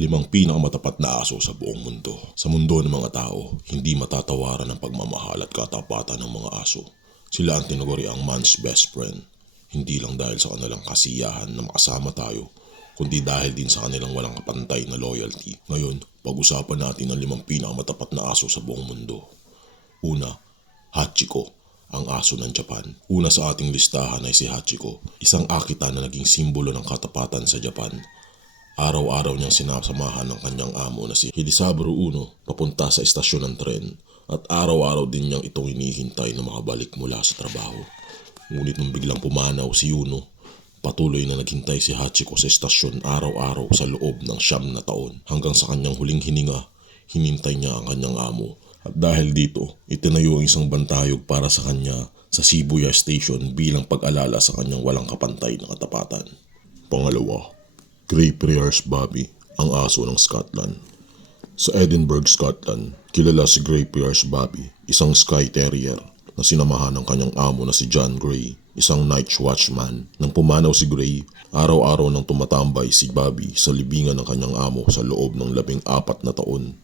5 pinakamatapat na aso sa buong mundo. Sa mundo ng mga tao, hindi matatawaran ang pagmamahal at katapatan ng mga aso. Sila ang tinaguri ang man's best friend. Hindi lang dahil sa kanilang kasiyahan na makasama tayo, kundi dahil din sa kanilang walang kapantay na loyalty. Ngayon, pag-usapan natin ang 5 pinakamatapat na aso sa buong mundo. Una, Hachiko, ang aso ng Japan. Una sa ating listahan ay si Hachiko, isang akita na naging simbolo ng katapatan sa Japan. Araw-araw niyang sinasamahan ng kanyang amo na si Hidesabu Uno papunta sa istasyon ng tren at araw-araw din niyang itong hinihintay na makabalik mula sa trabaho. Ngunit nung biglang pumanaw si Uno, patuloy na naghintay si Hachiko sa istasyon araw-araw sa loob ng 9 na taon hanggang sa kanyang huling hininga, hinintay niya ang kanyang amo. At dahil dito, itinayo ang isang bantayog para sa kanya sa Shibuya Station bilang pag-alala sa kanyang walang kapantay na katapatan. Pangalawa, Grey Friars Bobby, ang aso ng Scotland. Sa Edinburgh, Scotland, kilala si Grey Friars Bobby, isang Skye Terrier na sinamahan ng kanyang amo na si John Grey, isang night watchman. Nang pumanaw si Grey, araw-araw nang tumatambay si Bobby sa libingan ng kanyang amo sa loob ng 14 na taon.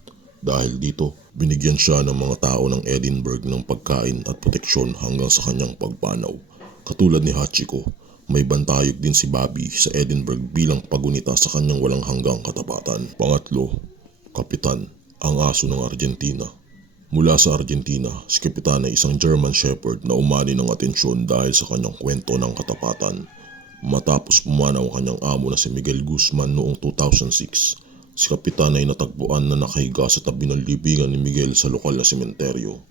Dahil dito, binigyan siya ng mga tao ng Edinburgh ng pagkain at proteksyon hanggang sa kanyang pagpanaw. Katulad ni Hachiko, may bantayog din si Bobby sa Edinburgh bilang pagunita sa kanyang walang hanggang katapatan. Pangatlo, Kapitan, ang aso ng Argentina. Mula sa Argentina, si Kapitan ay isang German Shepherd na umani ng atensyon dahil sa kanyang kwento ng katapatan. Matapos pumanaw ang kanyang amo na si Miguel Guzman noong 2006, si Kapitan ay natagpuan na nakahiga sa tabi ng libingan ni Miguel sa lokal na sementeryo.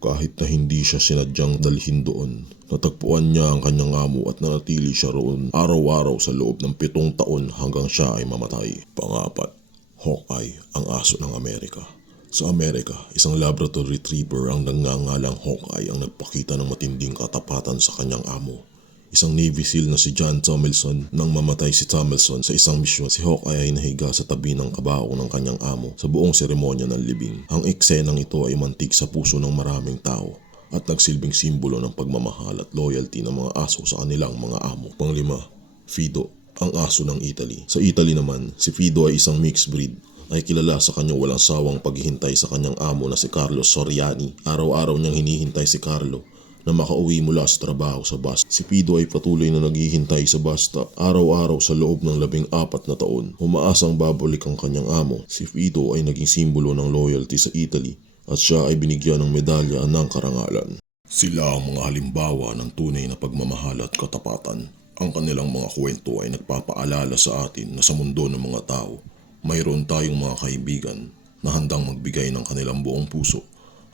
Kahit na hindi siya sinadyang dalhin doon, natagpuan niya ang kanyang amo at nanatili siya roon araw-araw sa loob ng 7 taon hanggang siya ay mamatay. Pangapat, Hawkeye, ang aso ng Amerika. Sa Amerika, isang Labrador Retriever ang nagngangalang Hawkeye ang nagpakita ng matinding katapatan sa kanyang amo. Isang Navy SEAL na si John Tomlinson. Nang mamatay si Tomlinson sa isang misyon, si Hawkeye ay nahiga sa tabi ng kabao ng kanyang amo sa buong seremonya ng libing. Ang eksenang ito ay mantig sa puso ng maraming tao at nagsilbing simbolo ng pagmamahal at loyalty ng mga aso sa kanilang mga amo. Panglima, Fido, ang aso ng Italy. Sa Italy naman, si Fido ay isang mixed breed. Ay kilala sa kanyang walang sawang paghihintay sa kanyang amo na si Carlo Soriani. Araw-araw niyang hinihintay si Carlo na makauwi mula sa trabaho sa bus. Si Fido ay patuloy na naghihintay sa bus stop araw-araw sa loob ng 14 na taon. Umaasang babalik ang kanyang amo. Si Fido ay naging simbolo ng loyalty sa Italy at siya ay binigyan ng medalya ng karangalan. Sila ang mga halimbawa ng tunay na pagmamahal at katapatan. Ang kanilang mga kwento ay nagpapaalala sa atin na sa mundo ng mga tao, mayroon tayong mga kaibigan na handang magbigay ng kanilang buong puso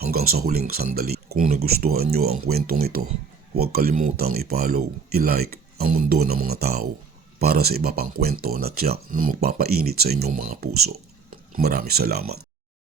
hanggang sa huling sandali. Kung nagustuhan nyo ang kwentong ito, huwag kalimutang i-follow, i-like ang mundo ng mga tao para sa iba pang kwento na tiyak na magpapainit sa inyong mga puso. Maraming salamat.